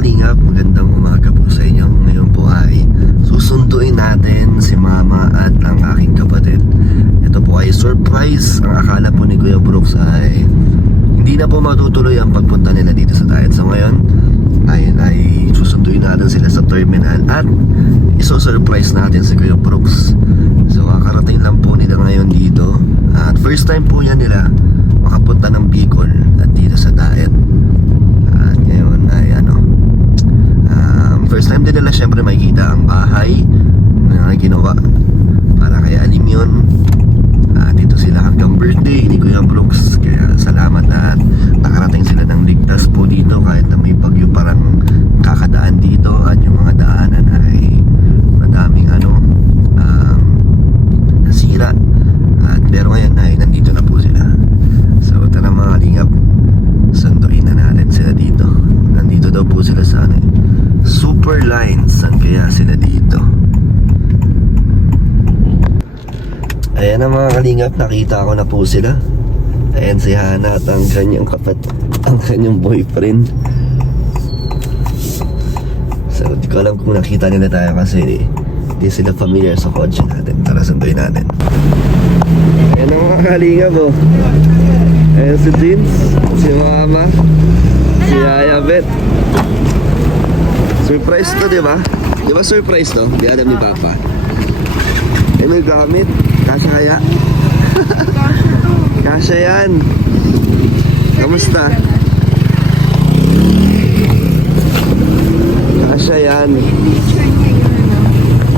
kalingap, magandang umaga po sa inyo. Ngayon po ay susunduin natin si mama at ang aking kapatid. Ito po ay surprise. Ang akala po ni Kuya Brooks ay hindi na po matutuloy ang pagpunta nila dito sa diet. So ngayon ay susunduin natin sila sa terminal at iso-surprise natin si Kuya Brooks. So kakarating lang po nila ngayon dito at first time po yan nila makapunta ng Bicol at dito sa diet. At ngayon ay first time din nila syempre makikita ang bahay na ginawa para kay Alim yun. Dito sila hanggang birthday ni Kuya Brooks. Kaya salamat at nakarating sila ng ligtas po dito kahit na may bagyo parang kakadaan dito. At yung mga daanan ay madaming nasira. Pero ngayon ay nandito na po sila. So tara mga kalingap, sunduin na natin sila dito. Nandito daw po sila sa Super Lines. Saan kaya sila dito? Ayan na mga kalingap, nakita ko na po sila. Ayan si Hana at ang kanyang ang kanyang boyfriend. So di ko alam kung nakita nila tayo kasi di sila familiar sa kotse natin. Tara sunduin natin. Ayan na mga kalingap oh. Ayan si Vince, si Mama, si Ayabet. Surprise to, di ba? Di ba surprise to? Di alam ni Papa. Eh may gamit. Kasya kaya? Kasya yan. Kamusta? Kasya yan.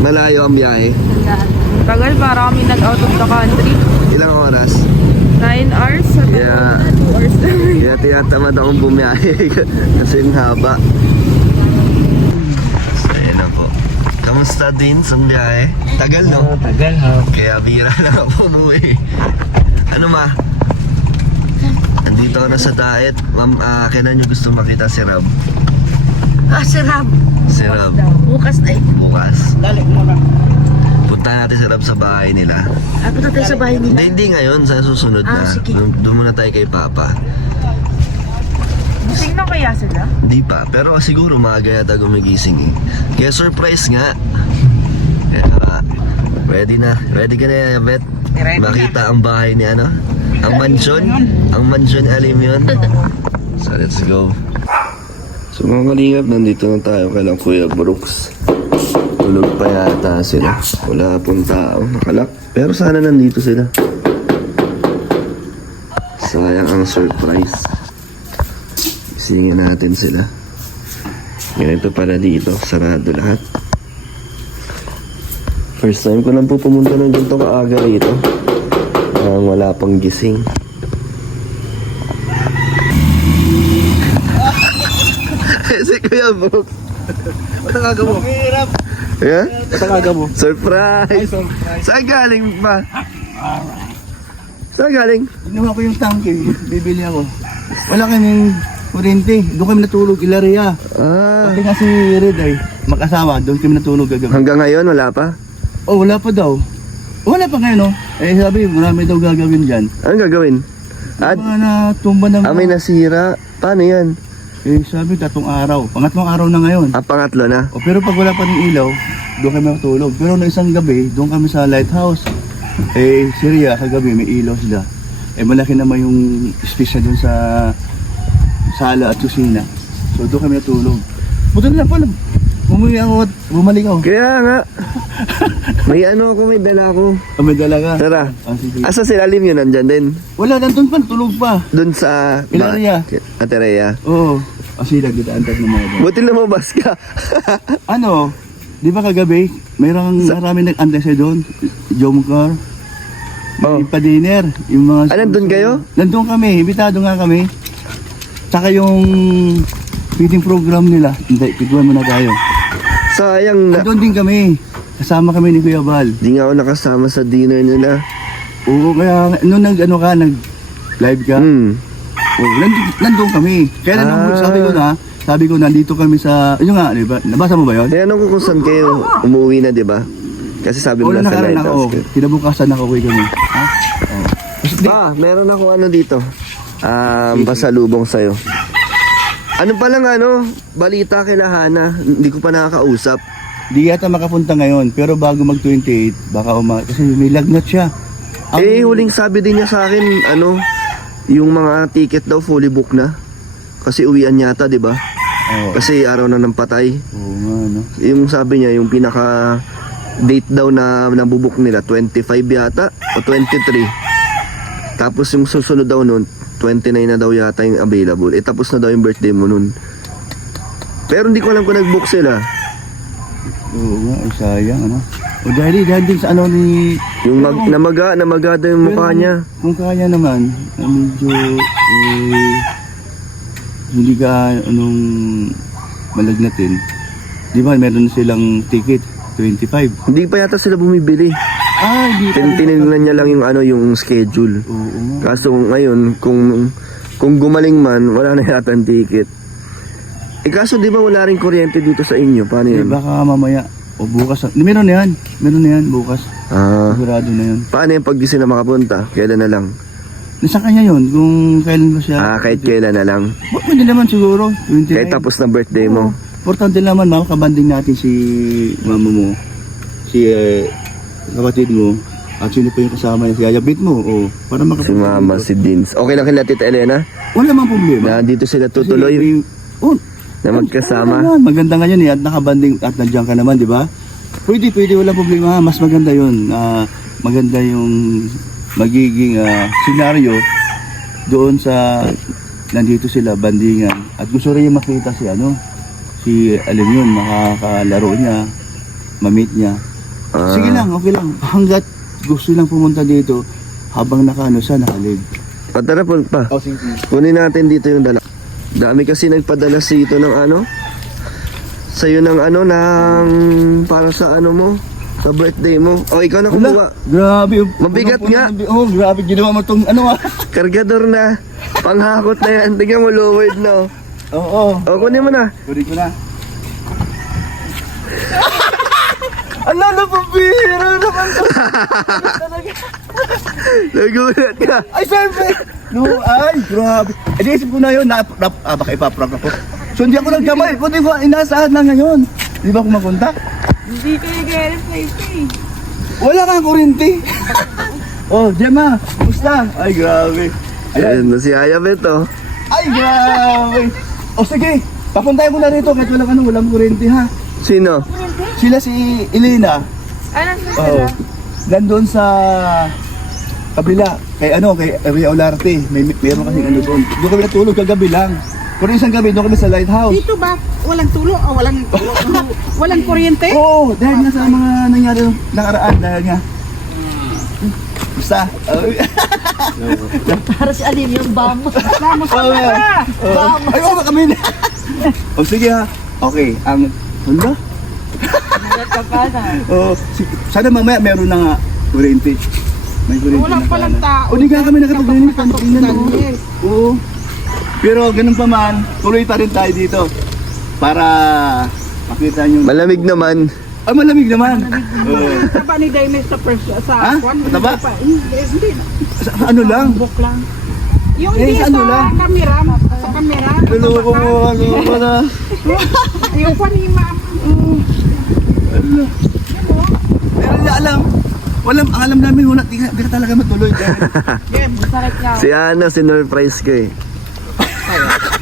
Malayo ang biyahe. Tagal para kami nag-out of the country. Ilang oras? 9 hours sa Yeah. 2 hours. Kaya tinatamad akong bumiyahe kasi ang haba. Ayan na po. Kamusta din sa biyahe? Tagal no? Tagal ha. Kaya bira na ako umuwi. Ano ma? Andito na sa diet. Ma'am, kailan nyo gusto makita si Rob? Si Rob. Si Rob. Bukas na eh. Bukas. Dali mo na. Punta natin si Rob sa bahay nila. Punta tayo sa bahay nila. Hindi ngayon, sa susunod na. Sige. Doon muna tayo kay Papa. Gising na kaya sila? Di pa, pero siguro maaga yata gumigising eh. Kaya surprise nga. Kaya ready na. Ready ka na, Bet? Ready na. Makita ang bahay ni ano? Ang mansion? Ang mansion Alim yun. So let's go. So mga kalingap, nandito na tayo kay lang Kuya Brooks. Tulog pa yata sila. Wala pong tao, nakalak. Pero sana nandito sila. Sayang ang surprise. Isingin natin sila. Ganito pala dito, sarado lahat. First time ko lang po pumunta ng ganito kaaga rito. Wala pang gising. Si Kuya Brooks. Ba't ang aga mo? Hirap. Yeah? Ba't ang aga mo? Surprise! Surprise. Saan galing ba? Saan galing? Ginawa ko yung tangke. Bibili ako. Wala kaming kurente. Doon kami natulog. Ilaria. Pati nga si Red ay mag-asawa. Doon kami natulog gagabi. Hanggang ngayon wala pa? Oh, wala pa daw. Wala pa ngayon, oh. Eh, sabi, marami daw gagawin dyan. Anong gagawin? At Mga natumba ng... may nasira. Paano yan? Eh, sabi, 3 araw. Pangatlong araw na ngayon. Pangatlo na? O, pero pag wala pa ng ilaw, doon kami matulog. Pero no isang gabi, doon kami sa lighthouse. Eh, Syria, kagabi, may ilaw sila. Eh, malaki naman yung space doon sa sala at kusina. So, doon kami natulog. Buto na lang pala. Bumalik ako at bumalik ako. Kaya nga. May may dala ko. May dala ka. Tara. Sige. Asa si Alim yun? Nandyan din? Wala, nandun pa, tulog pa. Doon sa... Ilaria. Aterea. Oo. Kasi nagditaantat ng mga doon. Buti lumabas ka. Ano, di ba kagabi, marami nag-antay sa doon. Jomcar. Oh. Pa-dinner. Yung mga... Nandun kayo? Nandun kami, imbitado nga kami. Tsaka yung feeding program nila. Hindi, piguan mo na tayo. Sayang na. Nandun din kami. Kasama kami ni Kuya Bal. Di nga ako nakasama sa dinner nila. Oo, kaya nung nag-live ka, oo, nandun kami. Kaya nung sabi ko nandito kami sa, yun nga, di ba? Nabasa mo ba yun? Kaya kung saan kayo umuwi na, di ba? Kasi sabi mo Oo, lang sa nakaraan ako. lighthouse. Kinabukasan nakauwi kami. Ha? Oo. Meron ako dito. Pasalubong sa'yo. Ano palang balita kay Hana, hindi ko pa nakakausap. Di yata makapunta ngayon, pero bago mag-28, baka kasi may lagnat siya. Huling sabi din niya sa akin, yung mga ticket daw fully book na. Kasi uwian yata, di ba? Oo. Kasi araw na ng patay. Oo nga, no? Yung sabi niya, yung pinaka date daw na nabubuk nila, 25 yata o 23. Tapos yung susunod daw nun, 29 na daw yata yung available. Tapos na daw yung birthday mo nun. Pero hindi ko alam kung nag-book sila. Oo nga, ay sayang, O dahil din sa ni... Yung namaga daw yung mukha niya. Kung kaya naman, medyo, hindi ka, malagnatin. Di ba, meron na silang ticket, 25. Hindi pa yata sila bumibili. Hindi pa. Tinignan niya lang yung yung schedule. Oo nga. Kaso ngayon, kung gumaling man, wala na yata ang ticket. Kaso di ba wala rin kuryente dito sa inyo? Paano yun? Baka mamaya, o bukas. Meron na yan, bukas. Sigurado na yan. Paano yung pag di sila makapunta? Kailan na lang? Nasa kanya yun, kung kailan ba siya. Kahit kailan na lang. Pwede naman siguro, 29. Kahit tapos ng birthday mo. Importante naman, makakabanding natin si mama mo, si kapatid mo, at sino pa yung kasama niya, si Ayabit mo, para Si Mama, si Dins. Okay lang kila Tita Elena? Wala mang problema. Na dito sila tutuloy? Na magkasama? Maganda nga yun at nakabanding at nandiyan ka naman, di ba? Pwede, walang problema. Mas maganda yun. Maganda yung magiging senaryo doon sa nandito sila, bandingan. At gusto rin yung makita si alam yun, makakalaro niya, ma-meet niya. Sige lang, okay lang. Hanggat gusto lang pumunta dito, habang nakalig. Tara pa. Sige. Kunin natin dito yung dala. Dami kasi nagpadala dito ng sa'yo ng para sa mo, sa birthday mo. Ikaw na kumuha. Grabe. Mabigat nga. Grabe, ginawa mo tong Kargador na. Panghakot na yan. Tingnan mo, lowered na. Oo. Kunin mo na. Kunin ko na. Napabira naman to. Nagulat ka. Ay, siyempre. Grabe. Isip ko na yun, baka ipaprank ako. So, hindi ako nagkamay. Kundi ko, inaasahan na ngayon. Di ba kumapunta? Hindi kayo ga-reflect eh. Wala kang kurinti. Gemma, gusta? Ay, grabe. Ayan na si Ayabet, Ay, grabe. Sige, papuntahin mo na rito kahit walang kurinti, ha? Sino? Sila si Elena. Sila? Nandun sa kabila, kay Ria Olarte. Meron kasi doon. Doon kami natulog kagabi lang. Pero isang gabi, doon kami sa lighthouse. Dito ba? Walang tulo? Walang kuryente? Oo, dahil nga sa mga nangyari nung nakaraan, dahil nga. Basta. Para si Alin yung bamo. Bamo Ay, kami na. Sige ha. Okay, ang... Handa? Sana mamaya meron na nga kuryente. May kuryente Wala na palang sana. tao. Di nga kami nakapag-linis. Oo. Pero ganun pa man, tuloy pa rin tayo dito. Para makita nyo. Malamig naman. Malamig naman. Taba ni Daimes sa Taba? Hindi. Ano lang? Book lang. Yung hindi sa kamera. Sa kamera. Luloko mo na. Yung pa ni ma'am. Pero hindi alam. Ang alam namin, di ka talaga matuloy. Game, masarap nga. Si Ana, sinurprise ko eh.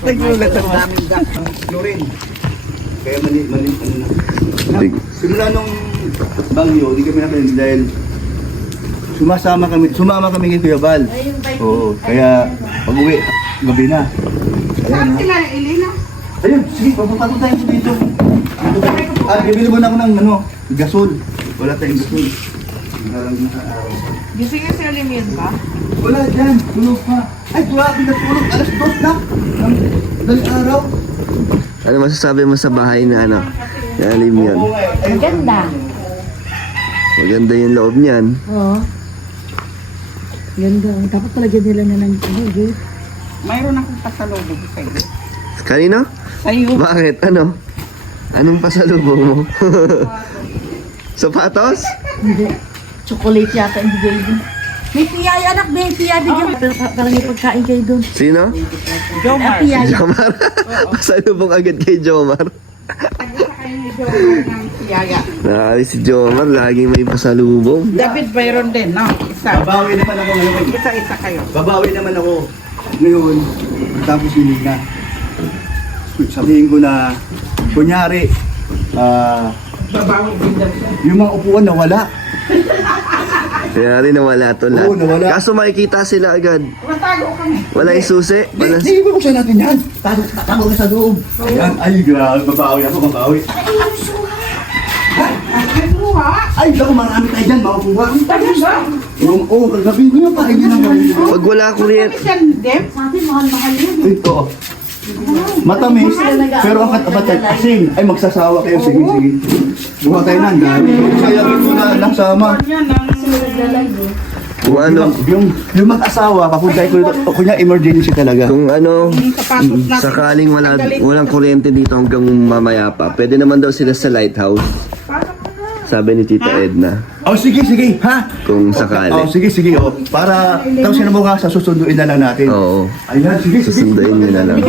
Nagulat ako. Chlorine. Kaya mali na. Simula nung bagyo, di kami nakinig dahil sumama kami kay Kuya Bal. Oo, kaya pag-uwi, gabi na. Saan sila, Elena? Ayun, sige, papunta tayo dito. Bibili mo na ako ng gasol. Wala tayong gasol. Gising nga si Alin ba? Wala dyan, tulog pa. Ay, grabe na tulog. Alas 2 na. Daling araw. Ano masasabi mo sa bahay na Alim yun? Ang ganda. Maganda yung loob niyan. Oo. Ganda. Dapat talaga nila na ng gate. Mayroon akong pasalubong sa'yo. Kanino? Sa'yo. Bakit? Anong pasalubong mo? Sapatos? Hindi. Chocolate yata ang bigay mo. May piyay, anak, may piyay. Bigyan. Parang may pagkain kayo doon. Sino? Jomar. Piyay. Jomar. Pasalubong agad kay Jomar. Tagsa kayo ni Jomar ng Tiyaga. Nakakali si Jomar, laging may pasalubong. David Byron din, no? Isa. Babawi naman ako ngayon. Isa-isa kayo. Babawi naman ako ngayon. Tapos hindi na. Sabihin ko na, kunyari, Babawi din daw siya. yung mga upuan nawala. Kaya rin nawala to lahat. Oo, nawala. Kaso makikita sila agad. Matago kami. Wala yung susi. Wala. Hindi ko buksan natin yan. Tago na sa loob. Ayan, ay grabe, babawi ako, babawi. Ay, luha. Ay, naku, marami tayo dyan, mga upuan. Talaga? Oo, kagabi ko yung pa, hindi na Pag wala kuryente. Kami siya, Dem. Sa atin, mahal-mahal yun. Ito. Matamis, pero ang katapat asin. Ay, magsasawa kayo. Sige, sige. Buha tayo na. Dami. Sayangin ko na lang sama. Yan ang... Kung ano, Yung mag-asawa, papunta ko ito. Kunya, emergency talaga. kung ano, sapatos natin. sakaling walang kuryente dito hanggang mamaya pa, pwede naman daw sila sa lighthouse. Sabi ni Tita Edna. Oh, sige, sige. Ha? Kung Oh, sakali. sige, sige. Oh. Para, tapos sino mo ka, susunduin na lang natin. Oo. Ayan, sige, sige. Susunduin nyo na lang.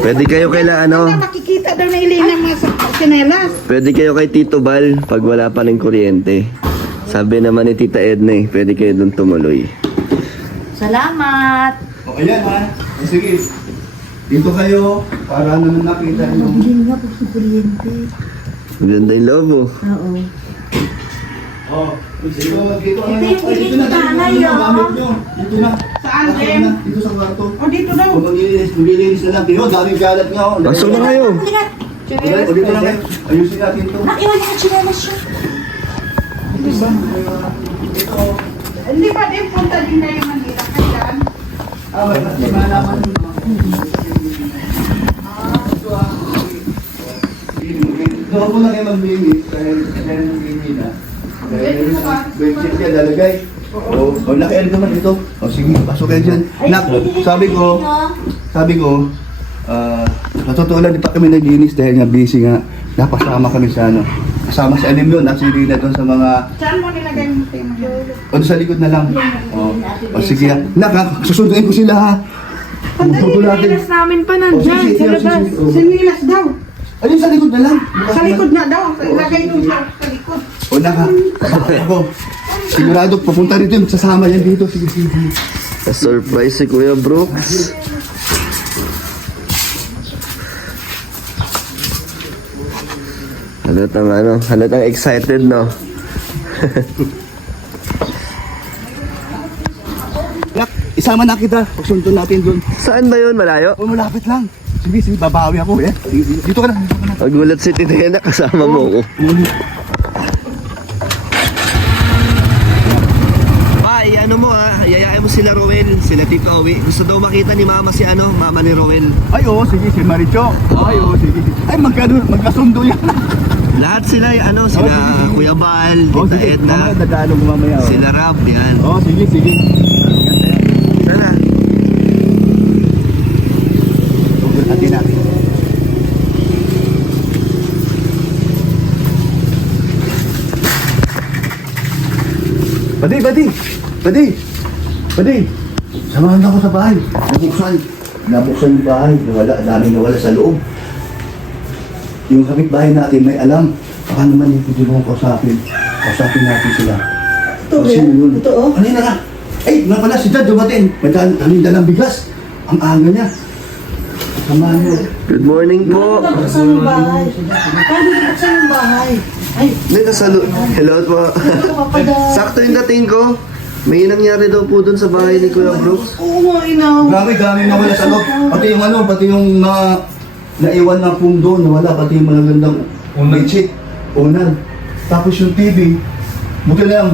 Pwede kayo kaila ano, Makikita daw na Elena mga sinelas. pwede kayo kay Tito Bal pag wala pa ng kuryente. Sabi naman ni Tita Edna pwede kayo doon tumuloy. Salamat. Oh, ayan, ha? Oh, sige. Dito kayo, para naman nakita nyo. Hindi nga po si kuryente. Maganda yung lobo. Oo. Oh, dito na. Ito yung Ay, dito na, nanay, dito na, oh. gamit nyo. Dito na. Saan, Pasok Dem? na, dito sa kwarto. O, dito daw. Kung maglilinis na lang. Pero, daming galat nga. Oh. Pasok na kayo. Halika. O, dito na kayo. Ayusin natin ito. Nakiwan niya ka chinelas siya. Hindi ba, Dem? Punta din kayo Manila. Kailan? May malaman mo. Doon ko na kayo maglinis dahil maglinis na. Dahil benchit niya lalagay. O, naka-air naman dito. O, sige, pasok kayo dyan. Nak, sabi ko, sa totoo lang, di pa kami naglinis dahil nga busy nga. Napasama kami sa ano. Kasama si Alim yun, at si Rina doon sa mga Saan mo nilagay mo tema? o doon sa likod na lang. O sige ha. Nak, susunduin ko sila ha. Puto natin. namin pa O sige, sige, sige. Sinilas daw. Ayun sa likod na lang. Sa likod na daw. Ilagay doon sa likod. O naka. Ako. Sigurado pupunta rito yung sasama yan dito. Sige, sige. Surprise si Kuya Brooks. Halatang excited, no? Nak, isama na kita. Pagsunto natin doon. Saan ba yun? Malayo? O malapit lang. Sige, sige, babawi ako eh. Sige, sige. Dito ka na. Dito ka na. Magulat si Tita Edna, kasama mo ko. Ay, ano mo ha, yayain mo sila Roel, sila Tito Owi. Gusto daw makita ni Mama si ano, Mama ni Roel. Ay, oo, sige, si Maricho. Ay, oo, sige. Ay, magkasundo yan. Lahat sila, ano, sila Kuya Bal, Oo, Tita sige. Edna, Mamaya, dadaan ko mamaya. oh. sila Rab, yan. Oo, sige, sige. Sana. Natin natin. Padi. Samahan ako sa bahay. Nabuksan yung bahay. Daming nawala sa loob. Yung kapitbahay natin may alam. Baka naman yung pwede mong kausapin. Kausapin natin sila. Sino yun? Totoo? Ano yun na? Ay, nga pala si Dad dumating. May dalang bigas. Ang aga niya. Samahan niyo. Good morning po. Buksan yung bahay. Paano buksan yung bahay? Ay, Hindi, hello po. Sakto yung dating ko. May nangyari daw po dun sa bahay ni Kuya Brooks. oo nga, inaw. Grabe, daming nawala sa loob. Pati yung ano, pati yung naiwan na pundo, nawala. Pati yung magagandang bedsheet, unan. Tapos yung TV, buto na lang,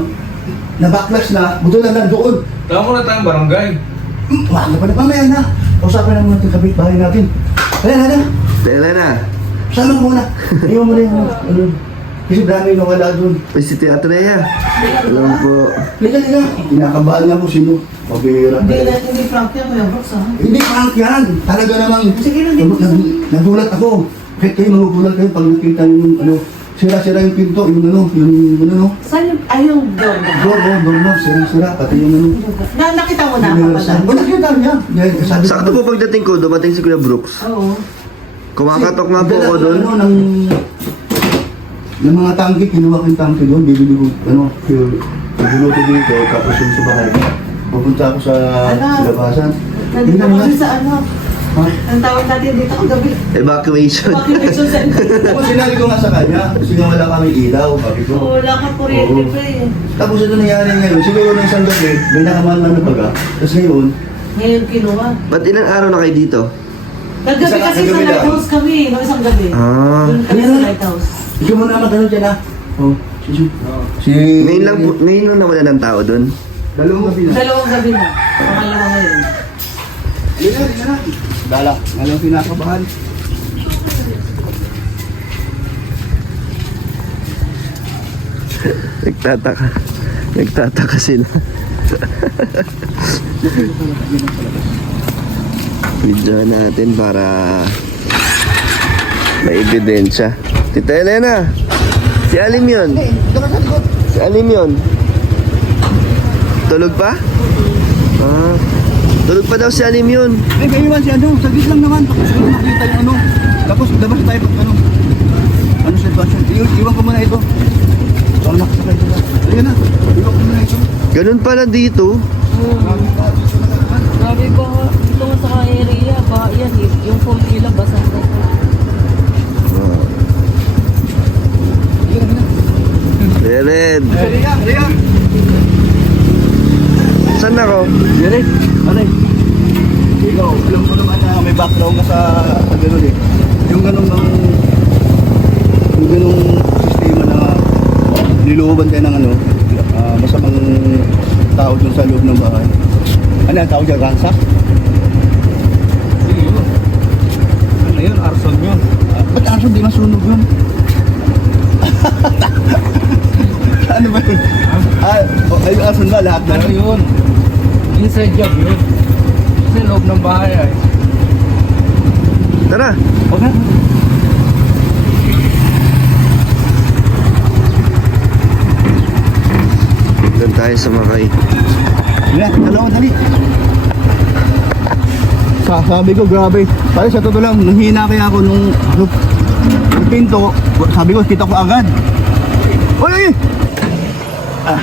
na-backlash na, buto na lang doon. Tama mo na tayong barangay. Wala pa na, mamaya na. Usapan naman natin kapitbahay natin. Halika. Tela na. Sama ko muna. Iwan mo na yung ano. Kasi daming nawala doon. Ay, si Tia Atreya. Alam po. Halika. Kinakabahan niya po sino. Pabihira. Hindi prank yan, Kuya Brooks, ha? Hindi prank yan. Talaga namang Sige lang, hindi ko nagulat ako. Kahit kayo magugulat kayo pag nakita yung ano, Sira-sira yung pinto, yung ano. Saan yung, ay yung door na? Door, sira-sira, pati yung ano. Nakita mo na Yung ako sa- pala. nakita niya. Sabi Sakto po pagdating ko, dumating si Kuya Brooks. Oo. Kumakatok nga po Dala ako ko, doon. Ano, ng mga tangke, kinuha ko yung tangke doon, bibili ko, bibuluto dito, tapos yung sa bahay. Pupunta ako sa labasan. Nandito Tingnan mo kami na. sa ano. Ha? Ang tawag natin dito kagabi. Evacuation. Evacuation center. Tapos sinabi ko nga sa kanya, kasi nga wala kami ilaw, sabi ko. Wala ka kuryente Oo. pa eh. Tapos ito nangyari ngayon, siguro ng isang gabi, may nakaman na baga. Tapos ngayon, Ngayon kinuha. Ba't ilang araw na kayo dito? Kagabi Isang kasi sa kagabi lang. lighthouse kami, no isang gabi. Ah. Doon kami sa lighthouse. ikaw mo naman ano dyan ah. Oh, si... Ngayon lang nawala ng tao doon. Dalawang gabi na. Dalawang gabi na. Pangalawa ngayon. Hindi na. Dala, ngayon kinakabahan. Nagtataka sila. Video natin para may ebidensya. Tita Elena, si Alim yun. Si Alim yun. Tulog pa? Ah, tulog pa daw si Alim yun. Eh, may iwan si ano, saglit lang naman. Tapos ko nakita yung ano. Tapos labas tayo pag ano. Ano sitwasyon? Iwan ko muna ito. Baka nakasakay ko na. Ayun na, iwan ko muna ito. Ganun pala dito. Grabe ba, dito nga sa area, ba yan eh, yung foam nila basang na. Red. Ria! Saan ako? Dire, aray. Ikaw, alam ko naman na may background ka sa gano'n eh. Yung ganong sistema na nilooban tayo ng ano, masamang tao dun sa loob ng bahay. Ano ang tawag dyan? Ransak? Hindi yun. Ano yun? Arson yun. Ba't arson? Di masunog yun. Ano ba yun? Ay, arson ba? Lahat na Ano yun? Inside job yun. Sa loob ng bahay ay. Tara. Okay. Doon tayo sa Makay. Yan, dalawa dali. Sabi ko, grabe. Pare, sa totoo lang, nanghina kaya ako nung pinto. Sabi ko, kita ko agad. Oy! Ah.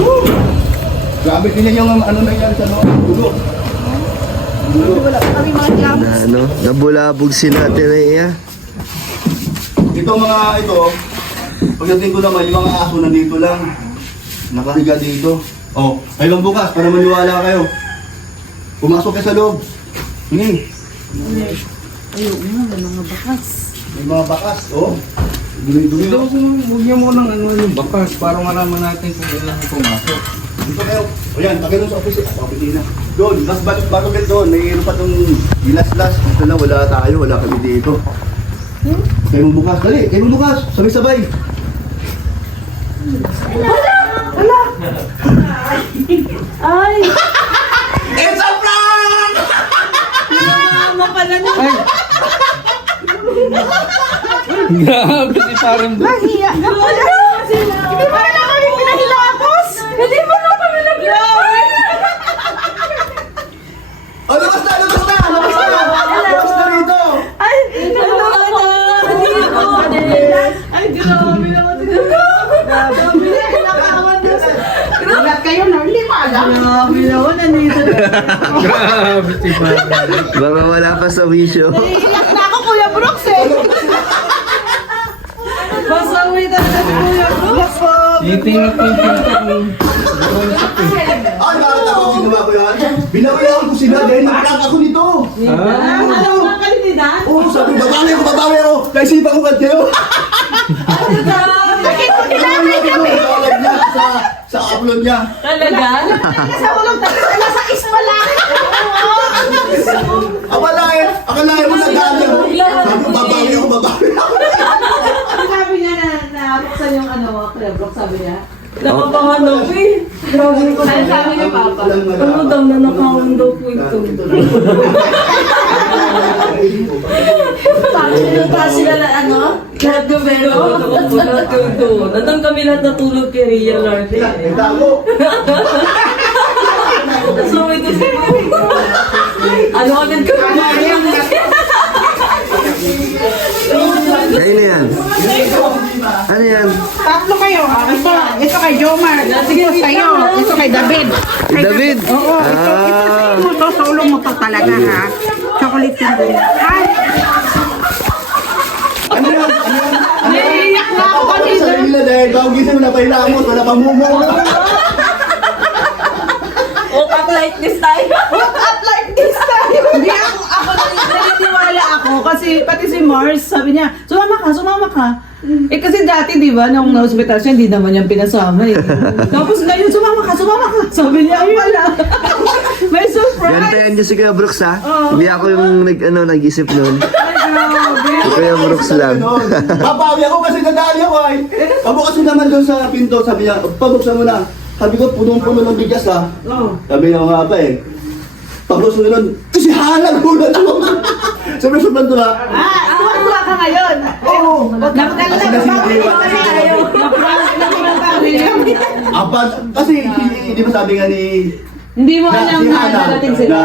Woo! Grabe din yung ano nangyari sa loob. Dulo. Wala pa kami mga jam. Na ano, nabulabog sila, Terea. Ito mga ito, pagdating ko naman, yung mga aso nandito lang. Nakahiga dito. Oh, kayo lang bukas para maniwala kayo. Pumasok kayo sa loob. Hindi. Ayun nga, may mga bakas. May mga bakas, oh. Dumi-dumi. Ito, huwag niyo mo ng ano yung bakas para malaman natin kung ilan ang pumasok. Dito kayo. O yan, pakinom sa office. Sa opisina. Doon, mas bago doon. Mayroon pa itong gilas-las. Ito na, wala tayo. Wala kami dito. Kayo mo bukas. Dali, kayo mo bukas. Sabay-sabay. Ay! It's a prank! Mama pala na. Grabe si parang doon. Nahiya ka pala. Hindi mo na kami pinahilakos. Hindi mo na kami nag-laway. O, labas na! Labas na! Labas na! Labas na rito! Ay! Nalala ka! Ay, grabe naman. Grabe na. Kinakawan na. Lahat kayo na limala. Grabe naman. Nandito na. Grabe si parang. Baka wala pa sa wisyo. Naiiyak na ako, Kuya Brooks eh. Pasaway na sa Kuya Brooks. Titingnan ko yung pinto kung Ay, bakit ako ginawa ko yan? Binawilan ko sila dahil nag-prank ako nito. Alam mo ang kalidad? Oo, sabi ko, babawi ako. Naisipan ko ba't kayo? Bakit mo kinakay kami? Sa upload niya. Talaga? Sa ulong tayo, nasa ismalaki. Akalain mo nag-ano. Sabi ko, babawi ako. Ang sabi niya na buksan yung ano, Kuya Brooks, sabi niya. Nakapanganak eh. Grabe ko. Ano sabi niya, Papa? Ano daw na nakawin daw po ito. Sabi Sino pa sila na ano? Lahat gumero. Nandang kami lahat natulog kay Rhea Larte. Tago! So, ito si ano agad kami? Kayo na yan. Ano yan? Tatlo kayo. Ito kay Jomar. Ito sa'yo. Ito kay David. David? Oo. Ito mo to. Solo mo to talaga ha. Chocolate yan din. Ay! Ano yan? Naiiyak na ako kanina. Sa nila dahil bago gising wala pa ilamot, wala pa mumo. Woke up like this time. Up like this tayo. Hindi ako naniniwala ako kasi pati si Mars sabi niya, sumama ka. Eh kasi dati di ba nung na-hospital siya hindi naman niya pinasama eh. Tapos ngayon sumama ka. Sabi niya ay wala. May surprise. Gantayan niyo si Kuya Brooks ha? Hindi ako yung nag-isip nun. Si Kuya Brooks lang. Papawi ako kasi nadali ako ay. Pabukas naman doon sa pinto, sabi niya, pabuksan mo na. Sabi ko, punong-puno ng bigas ha. Sabi niya nga pa eh. Pabuksan mo nun, si Halang gulat ako. Sabi ko, sobrang tula. Tuwa ka ngayon. Oo. Napaganda Kasi ka ba? nasimuliwan. Kasi di ba sabi nga ni Hindi mo alam si na Hana darating sila.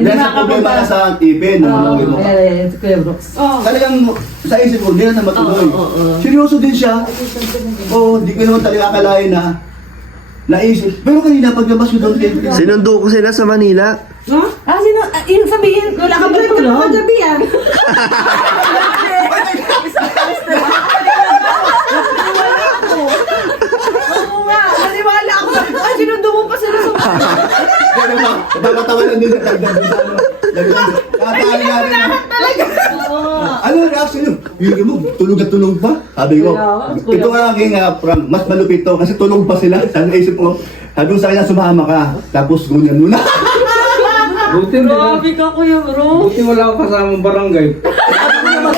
na sa problema na sa tipin. Oo, si Kuya Brooks. Talagang sa isip ko, hindi na matuloy. Seryoso din siya. Oo, di ko naman talaga akalain na naisip. Pero kanina paglabas ko doon, Sinundo ko sila sa Manila. Sino? Yung sabihin, wala ka ba tulog? Magabi ah. Oo nga, maniwala ako. Ay, sinundo mo pa sila sa Napapatawalan din sa dagdag sa ano. Kakatali nga rin. Ano ang reaction nyo? Yung mo, tulog at tulog pa? Sabi ko, ito nga aking mas malupit to kasi tulog pa sila. Sa naisip ko, sabi ko sa kanya, sumama ka. Tapos ganyan muna. Buti Grabe ka, Kuya Bro. Buti wala ako kasamang barangay.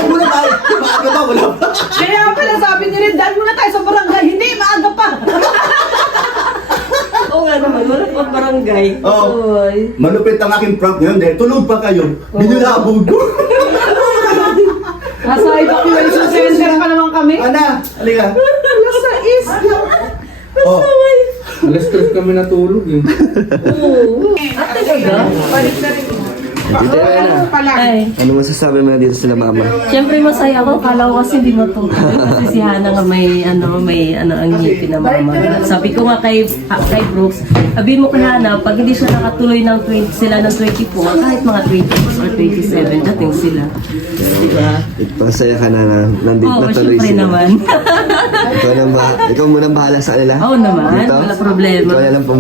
Muna tayo. Maaga pa, wala pa. Kaya pala sabi niya rin, dahil muna tayo sa barangay. Hindi, maaga pa. Oo nga naman, wala pang barangay. Oo. Oy. Malupit ang aking prank ngayon dahil tulog pa kayo. Binilabog ko. Nasa evacuation center pa naman kami. Ana, halika. Nasa is. Oh, Alas 3 kami natulog eh. Oo. At talaga? Dito na na. Ay. Ano masasabi mo na dito sila mama? Siyempre masaya ako, kala ko kasi hindi matulog. Kasi si Hana nga may ang ngipin na mama. Sabi ko nga kay Brooks, sabi mo kay Hana, pag hindi siya nakatuloy ng 20, sila ng 24, kahit mga 26 or 27, dating sila. Diba? Pasaya ka na nandito Oo, na tuloy syempre sila. naman. Ikaw muna bahala sa kanila. Oo naman, Dito? wala problema. Ikaw na lang po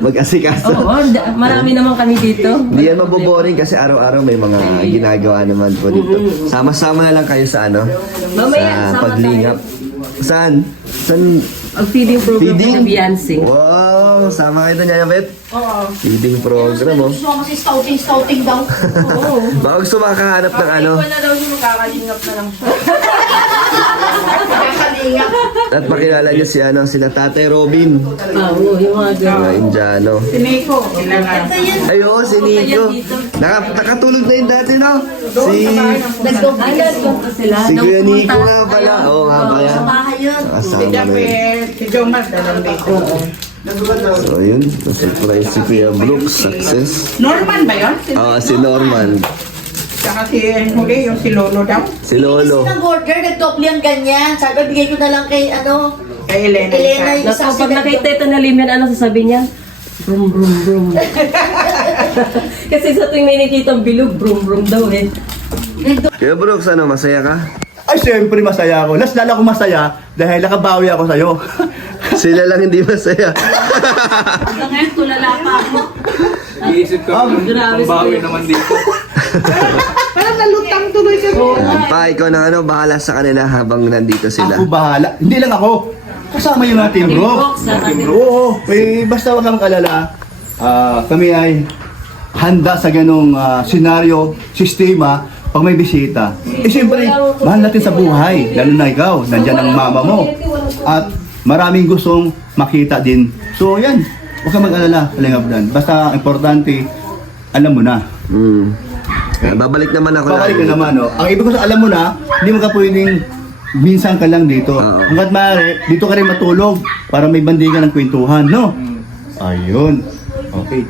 mag-asikaso. Oo, marami naman kami dito. Hindi yan maboboring kasi araw-araw may mga ginagawa naman po dito. Sama-sama na lang kayo sa Mamaya, sa sama paglingap. Saan? Saan? Ang feeding program Feeding? ni Beyonce. Wow! Sama kayo doon, Yaya Bet? Oo. Feeding program, oh. Gusto mo kasi stouting daw. Baka gusto makakahanap ng ano. na daw yung makakalingap na lang siya. At makilala niyo si sila Tatay Robin. Oo, yung mga girl. Mga Indiano. Si Nico. Kailangan. Ay, oo, si Nico. Nakatulog na yun dati, no? Nagpunta sila. Si Kuya Nung Nico pumunta. nga pala. Oo nga pala. Kasama Si na yun. Japet. Si Jomar. Dalang dito. So, yun. Surprise si Kuya Brooks. Success. Norman ba yun? Si Norman. Saka si huli, yung si Lolo daw. Si Lolo. Kasi ng order, nag-double yung ganyan. Sabi, bigay ko na lang kay, Kay Elena. Elena isa. yung isa. Naku, pag nakita ito na Limian, ano sasabihin niya? Brum, brum, brum. Kasi sa tuwing may nakita ang bilog, brum, brum daw eh. Kuya Brooks, masaya ka? Ay, siyempre masaya ako. Lalo ko masaya dahil nakabawi ako sa'yo. Sila lang hindi masaya. Hanggang ngayon, tulala pa ako. Iisip ko, pambawi naman dito. Parang nalutang tuloy ka. Pa, ikaw na bahala sa kanila habang nandito sila. Ako bahala. Hindi lang ako. Kasama yung mga team bro. Oo, basta wag kang kalala. Kami ay handa sa ganong senaryo, sistema, pag may bisita. Siyempre, mahal natin sa buhay. Lalo na ikaw, nandyan ang mama mo. At maraming gustong makita din. So, yan. Huwag kang mag-alala, Kalingap Dan. Basta, importante, alam mo na. Babalik naman ako. Babalik ka naman, no? Ang ibig ko sa alam mo na, hindi mo ka pwedeng minsan ka lang dito. Oo. Hanggat maaari, dito ka rin matulog para may banding ka ng kwentuhan, no? Ayun. Okay.